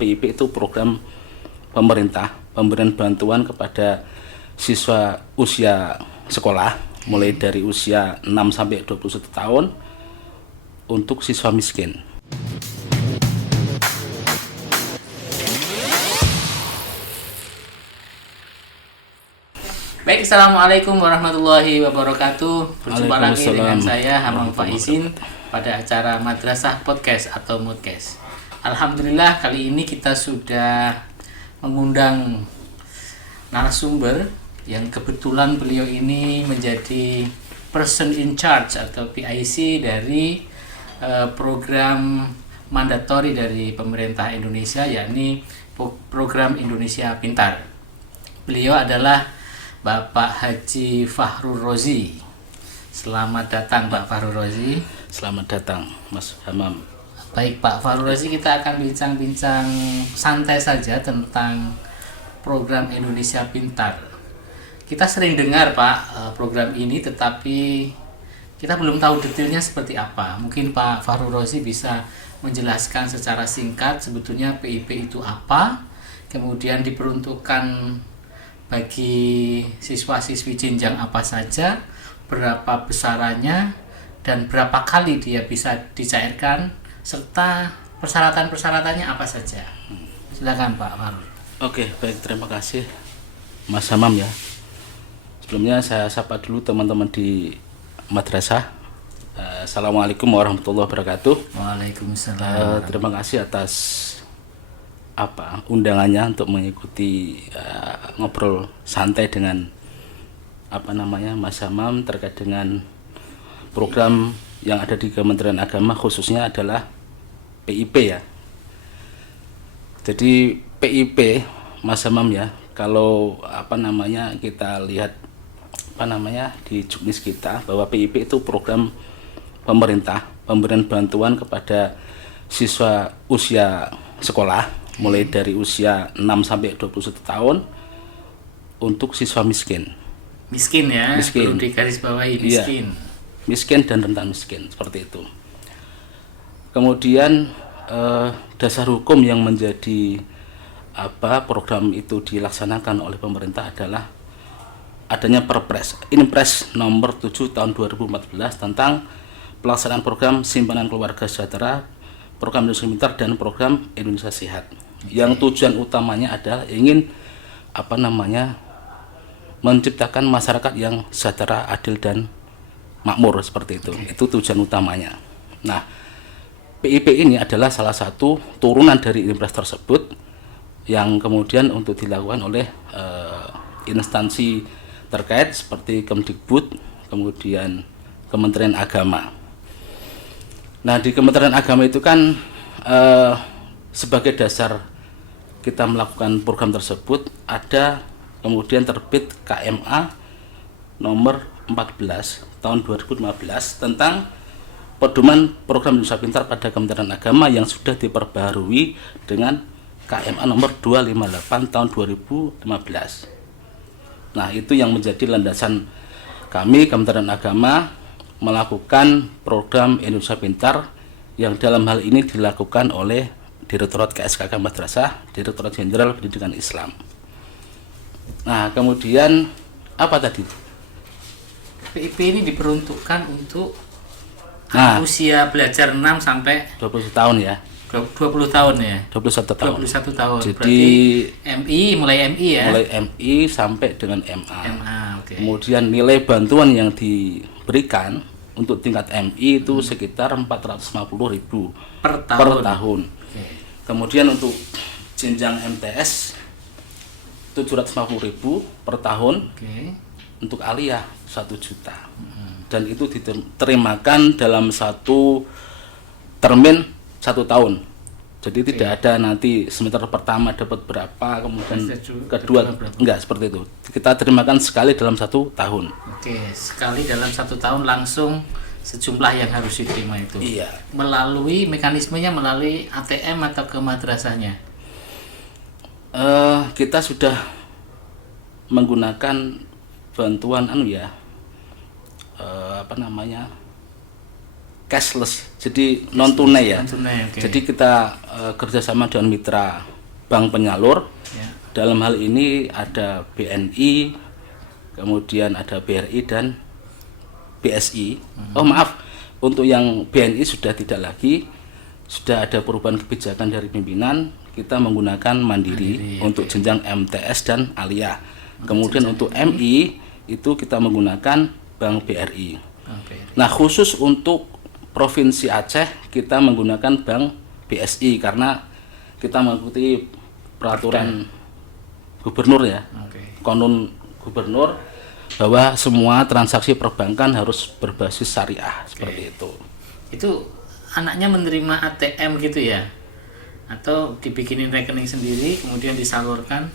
PIP itu program pemerintah pemberian bantuan kepada siswa usia sekolah mulai dari usia 6 sampai 21 tahun untuk siswa miskin. Baik, Assalamualaikum warahmatullahi wabarakatuh. Berjumpa lagi dengan saya Hamam Faizin pada acara Madrasah Podcast atau Modcast. Alhamdulillah kali ini kita sudah mengundang narasumber yang kebetulan beliau ini menjadi person in charge atau PIC dari program mandatori dari pemerintah Indonesia, yakni program Indonesia Pintar. Beliau adalah Bapak Haji Fahrul Rozi. Selamat datang Pak Fahrul Rozi. Selamat datang Mas Hamam. Baik Pak Fahrul Rozi, kita akan bincang-bincang santai saja tentang program Indonesia Pintar. Kita sering dengar Pak program ini, tetapi kita belum tahu detailnya seperti apa. Mungkin Pak Fahrul Rozi bisa menjelaskan secara singkat sebetulnya PIP itu apa, kemudian diperuntukkan bagi siswa-siswi jenjang apa saja, berapa besarannya, dan berapa kali dia bisa dicairkan, serta persyaratan-persyaratannya apa saja. Silakan Pak Fahrul. Oke, baik, terima kasih Mas Hamam ya. Sebelumnya saya sapa dulu teman-teman di madrasah. Assalamualaikum warahmatullahi wabarakatuh. Waalaikumsalam. Terima kasih atas undangannya untuk mengikuti ngobrol santai dengan Mas Hamam terkait dengan program yang ada di Kementerian Agama, khususnya adalah PIP ya. Jadi PIP Mas Hamam ya, kalau kita lihat di juknis kita bahwa PIP itu program pemerintah pemberian bantuan kepada siswa usia sekolah mulai dari usia 6 sampai 21 tahun untuk siswa miskin. Miskin ya, miskin. Perlu digarisbawahi miskin. Iya, miskin dan rentan miskin, seperti itu. Kemudian dasar hukum yang menjadi program itu dilaksanakan oleh pemerintah adalah adanya Inpres nomor 7 tahun 2014 tentang pelaksanaan program simpanan keluarga sejahtera, program Indonesia Pintar dan program Indonesia Sehat. Yang tujuan utamanya adalah ingin menciptakan masyarakat yang sejahtera, adil dan makmur, seperti itu. Itu tujuan utamanya. Nah, PIP ini adalah salah satu turunan dari Inpres tersebut yang kemudian untuk dilakukan oleh instansi terkait seperti Kemdikbud, kemudian Kementerian Agama. Nah, di Kementerian Agama itu kan sebagai dasar kita melakukan program tersebut ada kemudian terbit KMA nomor 14 tahun 2015 tentang pedoman program Indonesia Pintar pada Kementerian Agama yang sudah diperbaharui dengan KMA nomor 258 tahun 2015. Nah, itu yang menjadi landasan kami Kementerian Agama melakukan program Indonesia Pintar yang dalam hal ini dilakukan oleh Direktorat KSKK Madrasah, Direktorat Jenderal Pendidikan Islam. Nah, kemudian apa tadi? PIP ini diperuntukkan untuk usia belajar 6 sampai 20 tahun ya. 20 tahun ya. 21 tahun. 21 tahun. Jadi berarti MI mulai MI ya. Mulai MI sampai dengan MA. Okay. Kemudian nilai bantuan yang diberikan untuk tingkat MI itu sekitar 450.000 per tahun. Okay. Kemudian untuk jenjang MTS 750.000 per tahun. Okay. Untuk aliyah 1 juta. Dan itu diterimakan dalam satu termin 1 tahun. Jadi tidak ada nanti semester pertama dapat berapa, kemudian kedua enggak, seperti itu. Kita terimakan sekali dalam 1 tahun. Oke, sekali dalam 1 tahun langsung sejumlah yang harus diterima itu. Iya. Melalui mekanismenya melalui ATM atau ke madrasahnya? Kita sudah menggunakan bantuan cashless, jadi non tunai ya. Non-tunai, oke. Jadi kita kerjasama dengan mitra bank penyalur. Ya. Dalam hal ini ada BNI, kemudian ada BRI dan BSI. Oh maaf, untuk yang BNI sudah tidak lagi, sudah ada perubahan kebijakan dari pimpinan. Kita menggunakan Mandiri untuk jenjang MTS dan Alia. Kemudian untuk MI itu kita menggunakan Bank BRI. Oke. Nah khusus untuk Provinsi Aceh kita menggunakan Bank BSI karena kita mengikuti peraturan gubernur ya, konon gubernur bahwa semua transaksi perbankan harus berbasis syariah seperti itu. Itu anaknya menerima ATM gitu ya? Atau dibikinin rekening sendiri kemudian disalurkan?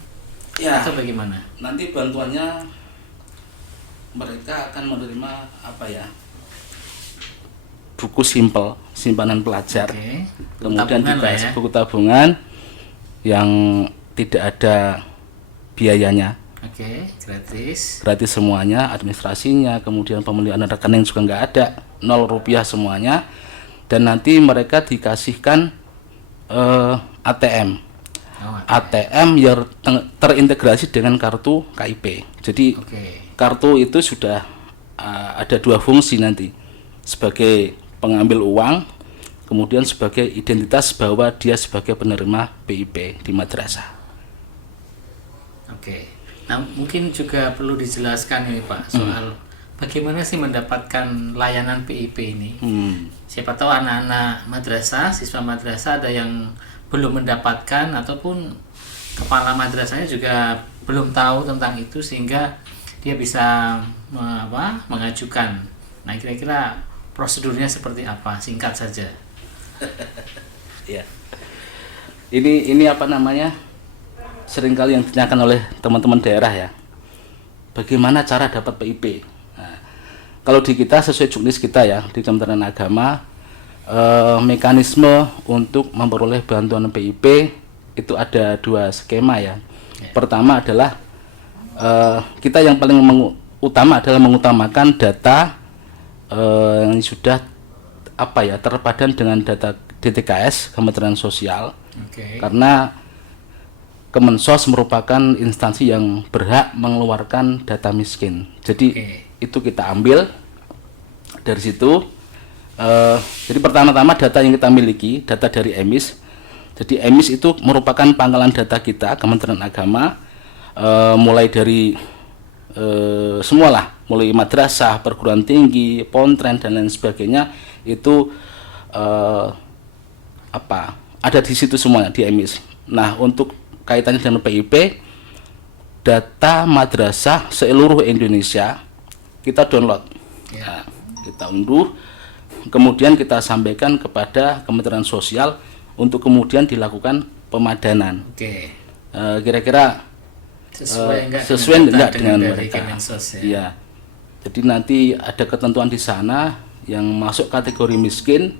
Ya. Atau bagaimana? Nanti bantuannya mereka akan menerima apa ya? Buku simpel, simpanan pelajar. Oke. Kemudian Tabungan lah dikasih ya. buku tabungan yang tidak ada biayanya. Oke, gratis. Gratis semuanya, administrasinya, kemudian pemilihan rekening juga nggak ada, 0 rupiah semuanya. Dan nanti mereka dikasihkan ATM. Oh, ATM yang terintegrasi dengan kartu KIP. Jadi Oke. kartu itu sudah ada 2 fungsi nanti, sebagai pengambil uang, kemudian sebagai identitas bahwa dia sebagai penerima PIP di madrasah. Oke. Nah, mungkin juga perlu dijelaskan ini Pak soal bagaimana sih mendapatkan layanan PIP ini. Siapa tahu anak-anak madrasah, siswa madrasah ada yang belum mendapatkan ataupun kepala madrasahnya juga belum tahu tentang itu sehingga dia bisa mengajukan. Nah, kira-kira prosedurnya seperti apa? Singkat saja. Ya. Ini apa namanya? Seringkali yang ditanyakan oleh teman-teman daerah ya. Bagaimana cara dapat PIP? Nah, kalau di kita sesuai juknis kita ya di Kementerian Agama, mekanisme untuk memperoleh bantuan PIP itu ada 2 skema ya. Pertama adalah kita yang paling utama adalah mengutamakan data yang sudah terpadan dengan data DTKS Kementerian Sosial. Oke. Karena Kemensos merupakan instansi yang berhak mengeluarkan data miskin. Jadi itu kita ambil dari situ. Jadi pertama-tama data yang kita miliki, data dari EMIS. Jadi EMIS itu merupakan pangkalan data kita Kementerian Agama, mulai dari semualah, mulai madrasah, perguruan tinggi, pontren dan lain sebagainya itu ada di situ semuanya di EMIS. Nah untuk kaitannya dengan PIP, data madrasah seluruh Indonesia kita download, nah, kita unduh, kemudian kita sampaikan kepada Kementerian Sosial untuk kemudian dilakukan pemadanan. Oke. Kira-kira sesuai enggak dengan mereka. Kemensos, ya? Iya. Jadi nanti ada ketentuan di sana yang masuk kategori miskin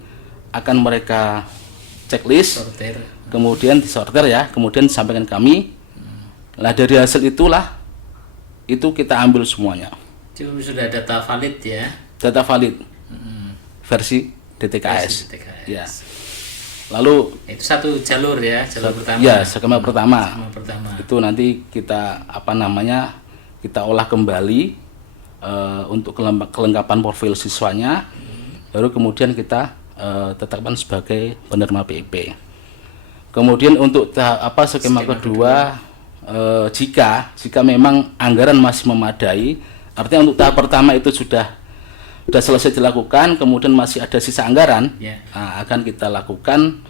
akan mereka checklist, Sortir. kemudian disortir ya, kemudian disampaikan kami. Nah dari hasil itulah itu kita ambil semuanya. Itu sudah data valid ya? Data valid versi DTKS. Versi DTKS. Ya. Lalu Itu satu jalur ya, jalur pertama. ya skema pertama. Skema pertama. Itu nanti kita kita olah kembali untuk kelengkapan profil siswanya, baru kemudian kita tetapkan sebagai penerima PIP. Kemudian untuk skema kedua, jika memang anggaran masih memadai, artinya untuk tahap pertama itu sudah selesai dilakukan, kemudian masih ada sisa anggaran, nah, akan kita lakukan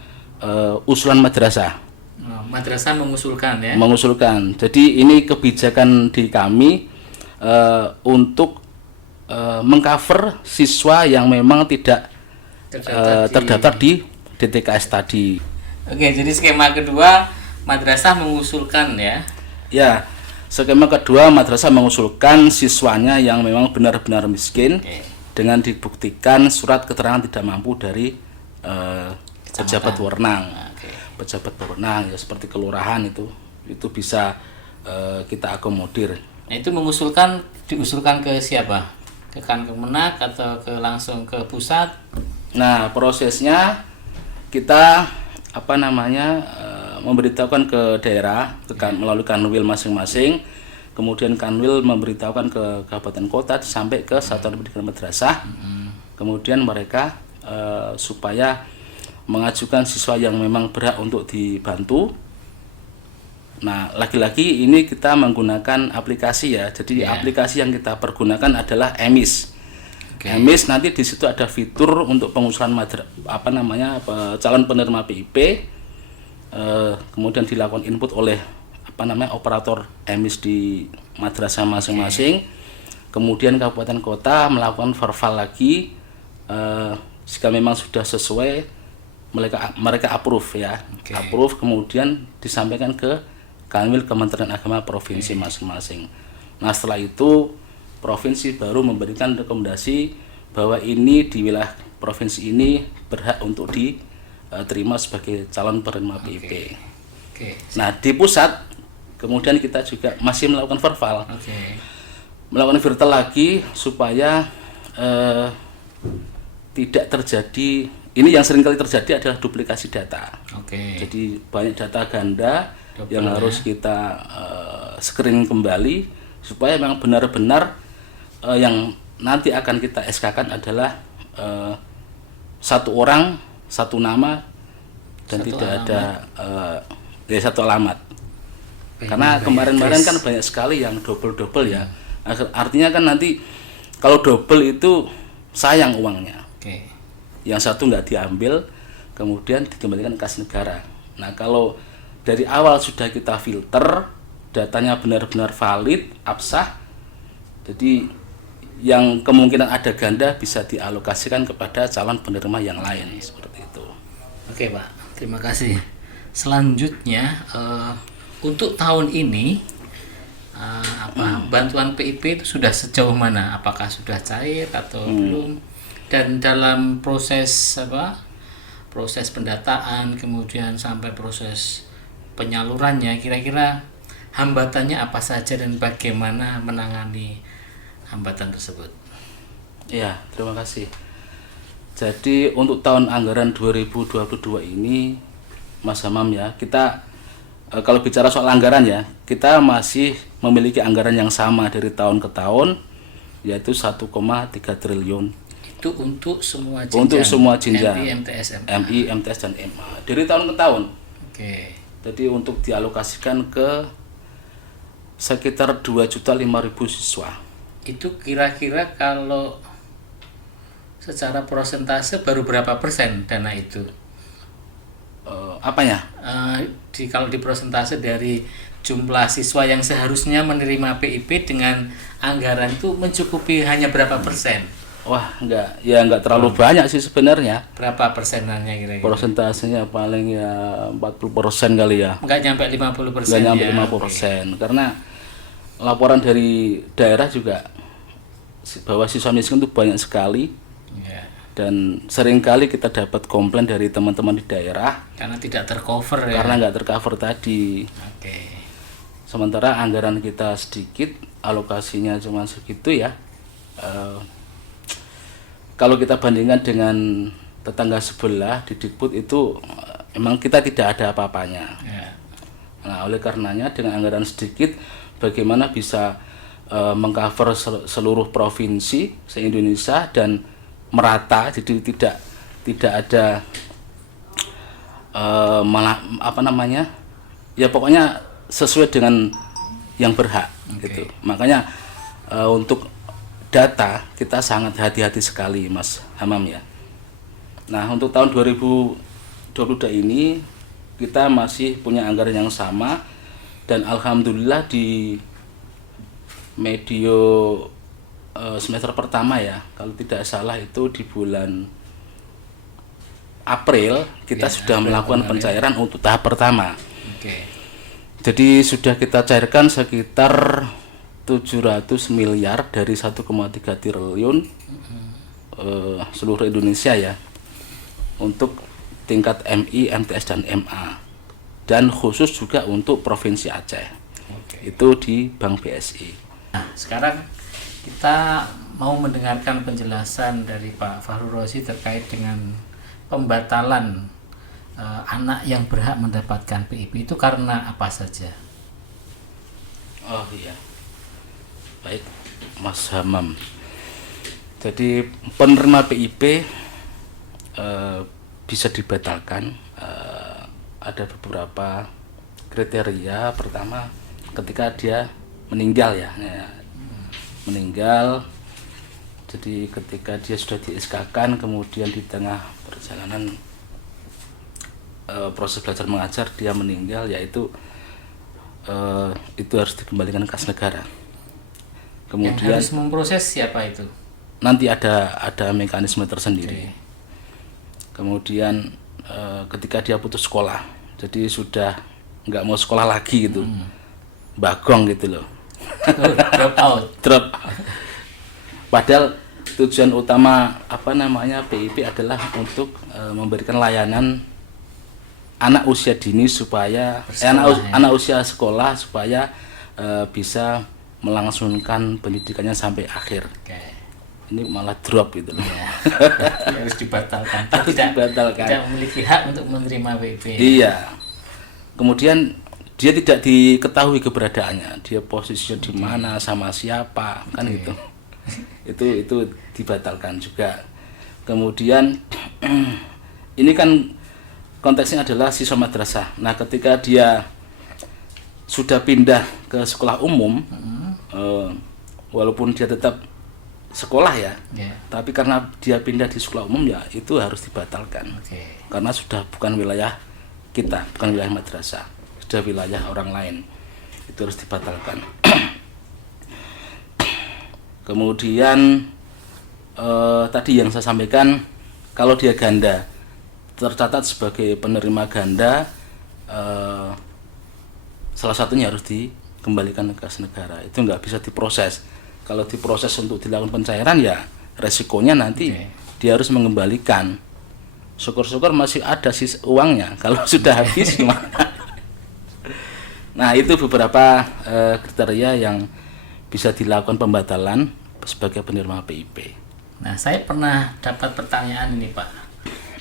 usulan madrasah. Madrasah mengusulkan ya? Mengusulkan. Jadi ini kebijakan di kami untuk mengcover siswa yang memang tidak terdaftar di DTKS tadi. Oke, jadi skema kedua madrasah mengusulkan ya? Ya, skema kedua madrasah mengusulkan siswanya yang memang benar-benar miskin, dengan dibuktikan surat keterangan tidak mampu dari pejabat wewenang. Pejabat berwenang ya seperti kelurahan itu bisa kita akomodir. Nah, itu diusulkan ke siapa? Ke Kemenak atau langsung ke pusat? Nah, prosesnya kita memberitahukan ke daerah melalui kanwil masing-masing, kemudian kanwil memberitahukan ke kabupaten kota sampai ke satuan pendidikan madrasah, kemudian mereka supaya mengajukan siswa yang memang berhak untuk dibantu. Nah, lagi-lagi ini kita menggunakan aplikasi ya, jadi aplikasi yang kita pergunakan adalah EMIS. EMIS nanti di situ ada fitur untuk pengusulan calon penerima PIP. Kemudian dilakukan input oleh operator EMIS di madrasah masing-masing. Kemudian kabupaten kota melakukan verval lagi, jika memang sudah sesuai mereka approve ya. Approve, kemudian disampaikan ke Kanwil Kementerian Agama provinsi masing-masing. Nah, setelah itu provinsi baru memberikan rekomendasi bahwa ini di wilayah provinsi ini berhak untuk diterima sebagai calon penerima PIP. Nah, di pusat kemudian kita juga masih melakukan verval, melakukan virtual lagi supaya tidak terjadi, ini yang sering kali terjadi adalah duplikasi data. Jadi banyak data ganda yang harus kita screen kembali supaya memang benar-benar yang nanti akan kita SK-kan adalah satu orang, satu nama, dan tidak ada satu alamat. Karena kemarin-kemarin kan banyak sekali yang double ya. Artinya kan nanti kalau double itu sayang uangnya. Yang satu nggak diambil, kemudian dikembalikan kas negara. Nah, kalau dari awal sudah kita filter, datanya benar-benar valid, absah, jadi yang kemungkinan ada ganda bisa dialokasikan kepada calon penerima yang lain, seperti itu. Oke Pak, terima kasih. Selanjutnya untuk tahun ini bantuan PIP itu sudah sejauh mana? Apakah sudah cair atau belum? Dan dalam proses proses pendataan kemudian sampai proses penyalurannya, kira-kira hambatannya apa saja dan bagaimana menangani hambatan tersebut? Ya, terima kasih. Jadi untuk tahun anggaran 2022 ini, Mas Hamam ya, kita kalau bicara soal anggaran ya, kita masih memiliki anggaran yang sama dari tahun ke tahun, yaitu 1,3 triliun. Itu untuk semua jenjang? Untuk semua jenjang, MI, MTS, dan MA, dari tahun ke tahun. Jadi untuk dialokasikan ke sekitar 2.500.000 siswa. Itu kira-kira kalau secara persentase baru berapa persen dana itu? Apanya? Kalau di persentase dari jumlah siswa yang seharusnya menerima PIP dengan anggaran itu mencukupi hanya berapa persen? Wah, enggak terlalu banyak sih sebenarnya. Berapa persenannya kira-kira? Persentasenya paling ya 40% kali ya. Enggak nyampe 50%. Enggak nyampe 50%. Karena laporan dari daerah juga bahwa siswa miskin itu banyak sekali. Dan seringkali kita dapat komplain dari teman-teman di daerah karena tidak tercover ya. Karena enggak tercover tadi. Sementara anggaran kita sedikit, alokasinya cuma segitu ya. Kalau kita bandingkan dengan tetangga sebelah di Dikbud itu emang kita tidak ada apa-apanya. Nah, oleh karenanya dengan anggaran sedikit bagaimana bisa mengcover seluruh provinsi se-Indonesia dan merata, jadi tidak ada ya pokoknya sesuai dengan yang berhak gitu. Makanya untuk data kita sangat hati-hati sekali Mas Hamam ya. Nah, untuk tahun 2022 ini kita masih punya anggaran yang sama dan alhamdulillah di medio semester pertama ya, kalau tidak salah itu di bulan April kita sudah melakukan pencairan untuk tahap pertama. Jadi sudah kita cairkan sekitar 700 miliar dari 1,3 triliun seluruh Indonesia ya, untuk tingkat MI, MTS, dan MA, dan khusus juga untuk Provinsi Aceh. Itu di Bank BSI. Nah, sekarang kita mau mendengarkan penjelasan dari Pak Fahrul Razi terkait dengan pembatalan anak yang berhak mendapatkan PIP itu karena apa saja. Oh iya, baik Mas Hamam. Jadi penerima PIP bisa dibatalkan. Ada beberapa kriteria. Pertama, ketika dia meninggal ya, meninggal. Jadi ketika dia sudah di SK-kan, kemudian di tengah perjalanan proses belajar mengajar dia meninggal, yaitu itu harus dikembalikan kas negara. Kemudian yang harus memproses siapa itu? Nanti ada mekanisme tersendiri. Kemudian ketika dia putus sekolah, jadi sudah nggak mau sekolah lagi gitu, bagong gitu loh. Drop out. Padahal tujuan utama PIP adalah untuk memberikan layanan anak usia dini supaya anak usia sekolah supaya bisa melangsungkan pendidikannya sampai akhir. Ini malah drop gitu loh. Ya, harus dibatalkan. Tidak memiliki hak untuk menerima PIP. Iya. Kemudian dia tidak diketahui keberadaannya, dia posisinya di mana, sama siapa, kan gitu. Itu dibatalkan juga. Kemudian ini kan konteksnya adalah siswa madrasah. Nah, ketika dia sudah pindah ke sekolah umum, walaupun dia tetap sekolah ya, tapi karena dia pindah di sekolah umum ya itu harus dibatalkan. Karena sudah bukan wilayah kita, bukan wilayah madrasah, sudah wilayah orang lain, itu harus dibatalkan. Kemudian tadi yang saya sampaikan, kalau dia ganda, tercatat sebagai penerima ganda, salah satunya harus dikembalikan ke kas negara. Itu nggak bisa diproses. Kalau diproses untuk dilakukan pencairan ya resikonya nanti dia harus mengembalikan. Syukur-syukur masih ada uangnya. Kalau sudah habis gimana? Nah, itu beberapa kriteria yang bisa dilakukan pembatalan sebagai penerima PIP. Nah, saya pernah dapat pertanyaan ini, Pak.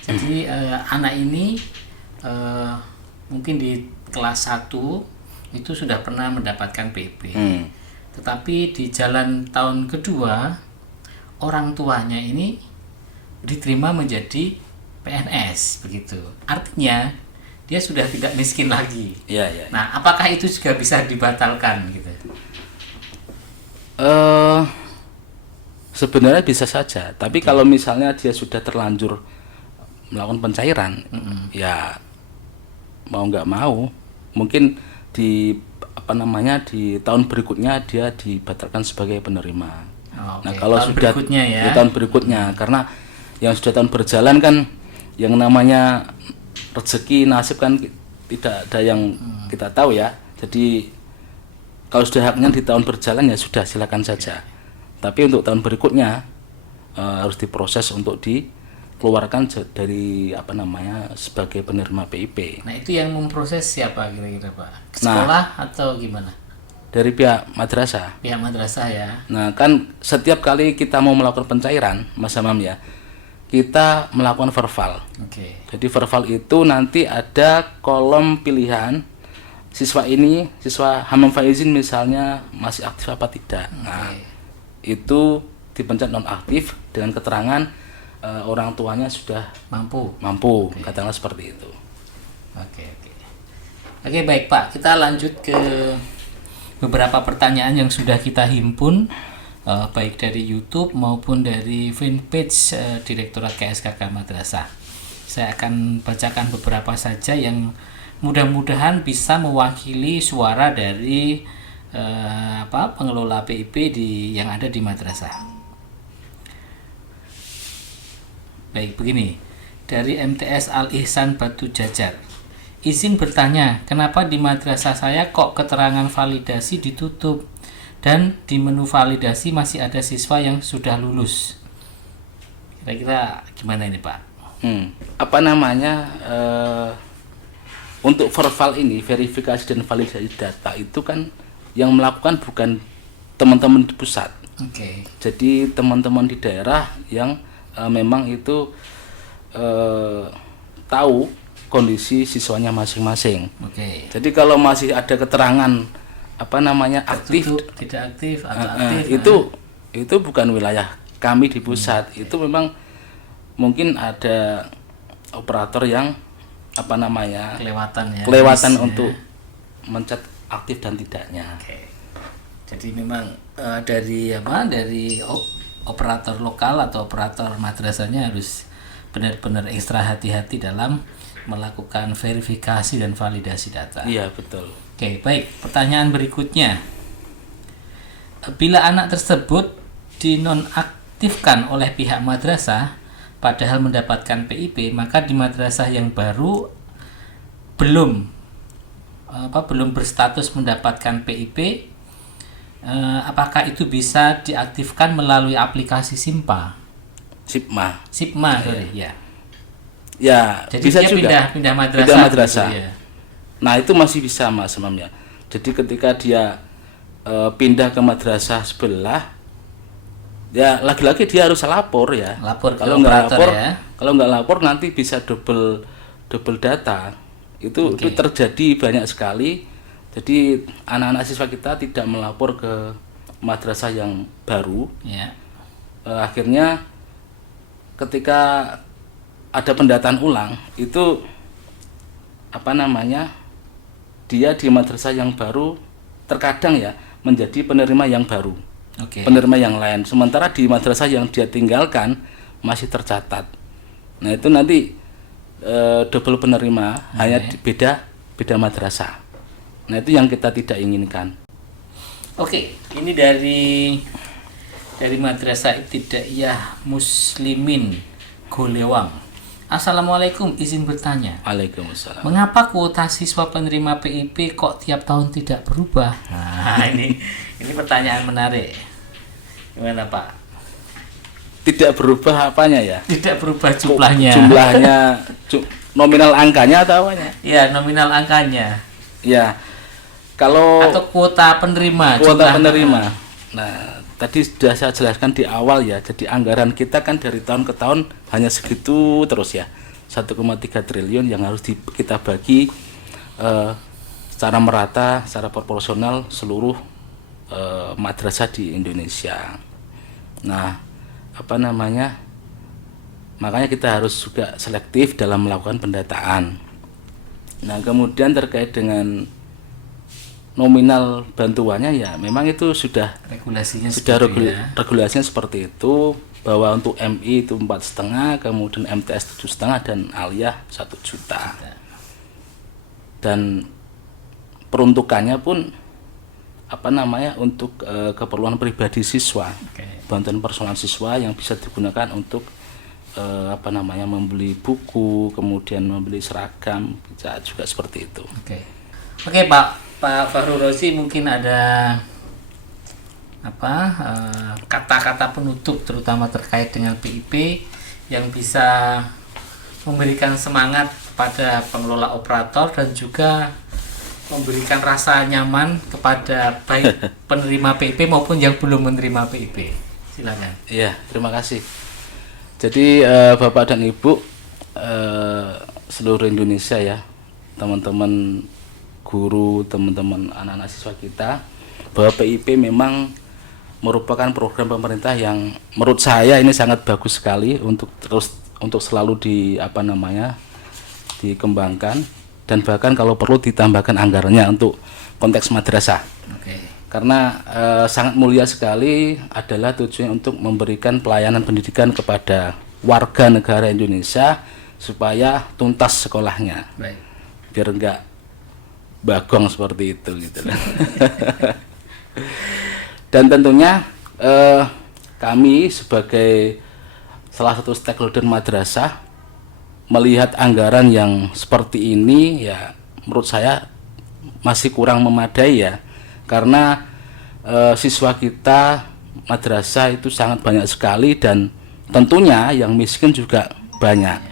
Jadi anak ini mungkin di kelas 1 itu sudah pernah mendapatkan PIP. Tetapi di jalan tahun kedua orang tuanya ini diterima menjadi PNS begitu. Artinya dia sudah tidak miskin lagi. Ya. Nah, apakah itu juga bisa dibatalkan gitu? Sebenarnya bisa saja, tapi kalau misalnya dia sudah terlanjur melakukan pencairan, ya mau nggak mau, mungkin di tahun berikutnya dia dibatalkan sebagai penerima. Nah, kalau tahun sudah di tahun berikutnya, karena yang sudah tahun berjalan kan yang namanya rezeki nasib kan tidak ada yang kita tahu ya. Jadi kalau sudah haknya di tahun berjalan ya sudah, silakan saja. Tapi untuk tahun berikutnya harus diproses untuk dikeluarkan dari sebagai penerima PIP. Nah, itu yang memproses siapa kira-kira, Pak? Sekolah atau gimana? Dari pihak madrasah. Pihak madrasah ya. Nah, kan setiap kali kita mau melakukan pencairan, Mas Hamam ya, kita melakukan verbal. Jadi verbal itu nanti ada kolom pilihan siswa Hamam Faizin misalnya masih aktif apa tidak. Nah, itu dipencet nonaktif dengan keterangan orang tuanya sudah mampu. Katakanlah seperti itu. Oke, baik Pak, kita lanjut ke beberapa pertanyaan yang sudah kita himpun baik dari YouTube maupun dari fanpage Direktorat KSKK Madrasah. Saya akan bacakan beberapa saja yang mudah-mudahan bisa mewakili suara dari pengelola PIP yang ada di madrasah. Baik, begini. Dari MTS Al Ihsan Batu Jajar. Izin bertanya, kenapa di madrasah saya kok keterangan validasi ditutup dan di menu validasi masih ada siswa yang sudah lulus? Kira-kira gimana ini, Pak? Untuk verbal ini, verifikasi dan validasi data itu kan yang melakukan bukan teman-teman di pusat, Oke. Jadi teman-teman di daerah yang memang itu tahu kondisi siswanya masing-masing. Oke. Jadi kalau masih ada keterangan aktif, Tertutup, tidak aktif atau aktif. itu bukan wilayah kami di pusat. Itu memang mungkin ada operator yang kelewatan ya. untuk mencet aktif dan tidaknya. Oke. Jadi memang dari operator lokal atau operator madrasahnya harus benar-benar ekstra hati-hati dalam melakukan verifikasi dan validasi data. Iya, betul. Oke, baik. Pertanyaan berikutnya. Bila anak tersebut dinonaktifkan oleh pihak madrasah padahal mendapatkan PIP, maka di madrasah yang baru belum berstatus mendapatkan PIP, apakah itu bisa diaktifkan melalui aplikasi SIPMA, sorry, ya. Ya, Jadi bisa dia juga pindah madrasah. Gitu, ya. Nah, itu masih bisa, Mas, sebenarnya. Jadi ketika dia pindah ke madrasah sebelah, ya lagi-lagi dia harus lapor ya. Kalau nggak lapor nanti bisa double data. Itu terjadi banyak sekali. Jadi anak-anak siswa kita tidak melapor ke madrasah yang baru. Ya. Akhirnya ketika ada pendataan ulang, itu dia di madrasah yang baru terkadang ya menjadi penerima yang baru. Penerima yang lain, sementara di madrasah yang dia tinggalkan masih tercatat. Nah, itu nanti double penerima, hanya beda madrasah. Nah, itu yang kita tidak inginkan. Oke, ini dari Madrasah Ibtidaiyah Muslimin Golewang. Assalamualaikum, izin bertanya. Waalaikumsalam. Mengapa kuota siswa penerima PIP kok tiap tahun tidak berubah? Nah, ini pertanyaan menarik. Gimana, Pak? Tidak berubah apanya ya? Tidak berubah jumlahnya. Nominal angkanya atau apanya? Ya, nominal angkanya. Ya. Atau kuota penerima. Nah, tadi sudah saya jelaskan di awal ya. Jadi anggaran kita kan dari tahun ke tahun hanya segitu terus ya. 1,3 triliun yang harus kita bagi secara merata, secara proporsional seluruh madrasah di Indonesia. Nah, makanya kita harus juga selektif dalam melakukan pendataan. Nah, kemudian terkait dengan nominal bantuannya, ya memang itu sudah regulasinya seperti itu, bahwa untuk MI itu 4,5, kemudian MTS 7,5 dan Aliyah 1 juta. Dan peruntukannya pun untuk keperluan pribadi siswa. Bantuan personal siswa yang bisa digunakan untuk membeli buku, kemudian membeli seragam, bisa juga seperti itu. Oke, Pak Fahrul Rozi, mungkin ada kata-kata penutup terutama terkait dengan PIP yang bisa memberikan semangat pada pengelola operator dan juga memberikan rasa nyaman kepada baik penerima PIP maupun yang belum menerima PIP. Silakan. Iya, terima kasih. Jadi Bapak dan Ibu seluruh Indonesia ya, teman-teman guru, teman-teman anak-anak siswa kita, bahwa PIP memang merupakan program pemerintah yang menurut saya ini sangat bagus sekali untuk selalu dikembangkan, dan bahkan kalau perlu ditambahkan anggarannya untuk konteks madrasah. Karena sangat mulia sekali adalah tujuannya untuk memberikan pelayanan pendidikan kepada warga negara Indonesia supaya tuntas sekolahnya. Biar enggak bagong seperti itu gitu. Dan tentunya kami sebagai salah satu stakeholder madrasah melihat anggaran yang seperti ini, ya menurut saya masih kurang memadai ya, karena siswa kita madrasah itu sangat banyak sekali dan tentunya yang miskin juga banyak.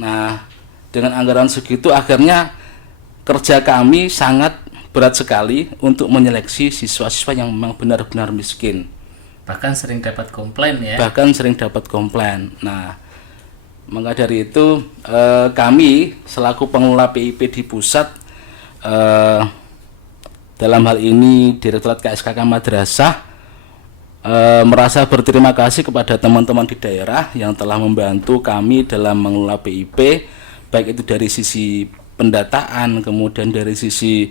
Nah, dengan anggaran segitu akhirnya kerja kami sangat berat sekali untuk menyeleksi siswa-siswa yang memang benar-benar miskin. Bahkan sering dapat komplain ya. Bahkan sering dapat komplain. Nah, maka dari itu kami selaku pengelola PIP di pusat, dalam hal ini Direktorat KSKK Madrasah, merasa berterima kasih kepada teman-teman di daerah yang telah membantu kami dalam mengelola PIP, baik itu dari sisi pendataan, kemudian dari sisi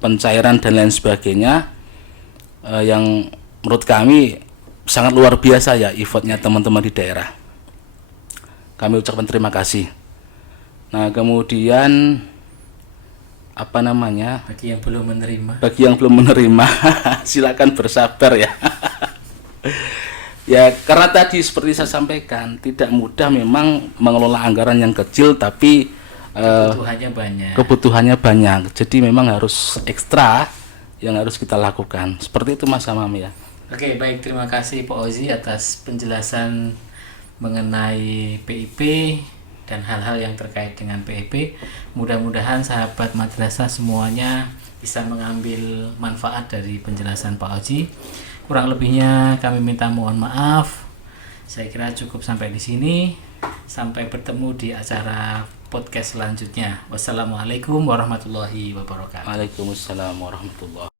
pencairan dan lain sebagainya, yang menurut kami sangat luar biasa ya effortnya teman-teman di daerah. Kami ucapkan terima kasih. Nah, kemudian bagi yang belum menerima silakan bersabar ya. Ya, karena tadi seperti saya sampaikan, tidak mudah memang mengelola anggaran yang kecil, tapi kebutuhannya banyak. Jadi memang harus ekstra yang harus kita lakukan. Seperti itu Mas Hamam ya. Oke, baik, terima kasih Pak Ozi atas penjelasan mengenai PIP dan hal-hal yang terkait dengan PIP. Mudah-mudahan sahabat madrasah semuanya bisa mengambil manfaat dari penjelasan Pak Oji. Kurang lebihnya kami minta mohon maaf. Saya kira cukup sampai di sini. Sampai bertemu di acara podcast selanjutnya. Wassalamualaikum warahmatullahi wabarakatuh. Waalaikumsalam warahmatullahi